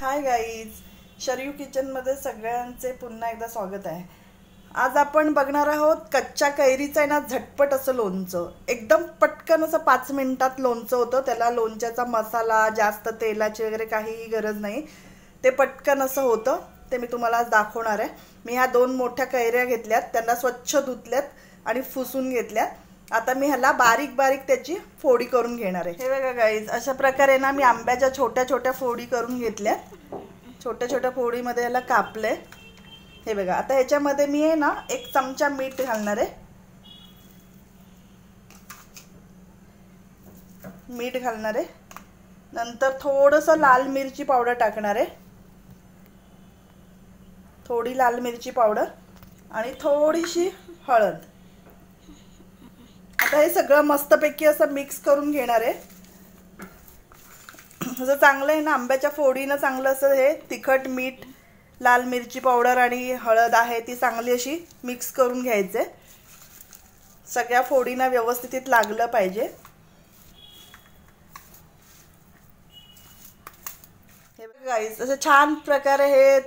Hi guys, Sharayu किचनमध्ये सगळ्यांचे पुन्हा एकदा स्वागत आहे। आज आपण बघणार आहोत कच्च्या कैरीचं आहे ना झटपट असं लोणचं। एकदम पटकन असं 5 मिनिटात लोणचं होतं। त्याला लोणच्याचा मसाला, जास्त तेलाची वगैरे काहीही गरज नाही, ते पटकन असं होतं। ते मी तुम्हाला आज दाखवणार आहे। मी ह्या 2 मोठ्या कैऱ्या घेतल्यात, त्यांना स्वच्छ धुतल्यात आणि पुसून घेतल्यात। आता मी ह्याला बारीक बारीक त्याची फोडी करून घेणार आहे। हे बघा गाईज, अशा प्रकारे ना मी आंब्याच्या छोट्या छोट्या फोडी करून घेतल्यात। छोट्या छोट्या फोडीमध्ये याला कापले। हे बघा, आता ह्याच्यामध्ये मी आहे ना 1 चमचा मीठ घालणार आहे। मीठ घालणार आहे, नंतर थोडंसं लाल मिरची पावडर टाकणार आहे, थोडी लाल मिरची पावडर आणि थोडीशी हळद। आता हे सगळं मस्तपैकी असं मिक्स करून घेणार आहे। असं चांगलं आहे ना, आंब्याच्या फोडीनं चांगलं असं हे तिखट, मीठ, लाल मिरची पावडर आणि हळद आहे ती चांगली अशी मिक्स करून घ्यायचे। सगळ्या फोडींना व्यवस्थित लागलं पाहिजे। हे गाईस, असं छान प्रकारे हे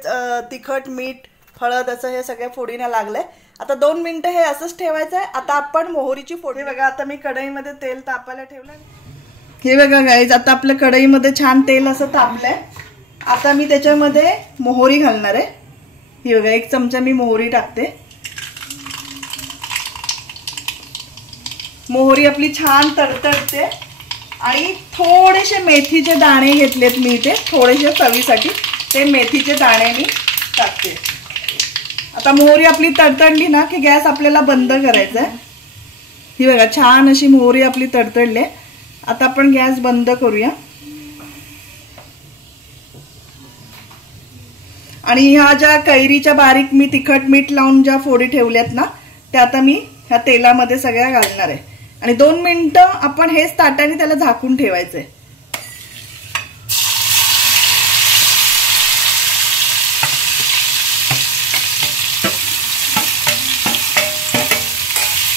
तिखट, मीठ, हळद असं हे सगळ्या फोडींना लागलंय। आता 2 मिनिटं हे असंच ठेवायचं आहे। आता आपण मोहरीची फोडणी बघा, आता मी कढईमध्ये तेल तापायला ठेवलं। हे बघा गाईज, आता आपल्या कढईमध्ये छान तेल असं तापलंय। आता मी त्याच्यामध्ये मोहरी घालणार आहे। ही बघा, 1 चमचा मी मोहरी टाकते। मोहरी आपली छान तडतडते आणि थोडेसे मेथीचे दाणे घेतलेत मी, ते थोडेसे चवीसाठी ते मेथीचे दाणे मी टाकते। आता मोहरी आपली तडतडली ना की गॅस आपल्याला बंद करायचा आहे। ही बघा, छान अशी मोहरी आपली तडतडली। आता आपण गॅस बंद करूया आणि ह्या ज्या कैरीच्या बारीक मी तिखट मीठ लावून ज्या फोडी ठेवल्यात ना, त्या आता मी ह्या तेलामध्ये सगळ्या घालणार आहे आणि 2 मिनिटं आपण हेच ताटाने त्याला झाकून ठेवायचंय।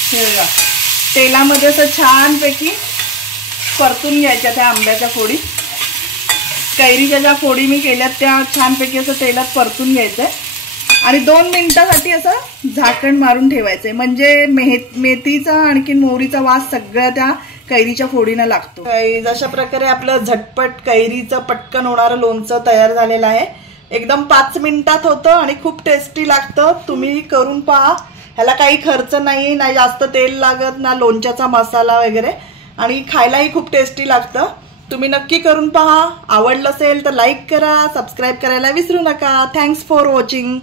हे बघा, तेलामध्ये असं छानपैकी परतून घ्यायच्या त्या आंब्याच्या फोडी। कैरीच्या ज्या फोडी मी केल्यात त्या छानपैकी असं तेलात परतून घ्यायचंय आणि 2 मिनिटांसाठी असं झाकण मारून ठेवायचंय, म्हणजे मेथीचा आणखी मोहरीचा वास सगळ्या त्या कैरीच्या फोडीना लागतो। अशा प्रकारे आपलं झटपट कैरीचं पटकन होणारं लोणचं तयार झालेलं आहे। एकदम 5 मिनिटात होतं आणि खूप टेस्टी लागतं। तुम्ही करून पहा, ह्याला काही खर्च नाही, ना जास्त तेल लागत, ना लोणच्याचा मसाला वगैरे, आणि खायलाही खूप टेस्टी लागतं। तुम्ही नक्की करून पहा। आवडलं असेल तर लाईक करा, सबस्क्राईब करायला विसरू नका। Thanks for watching.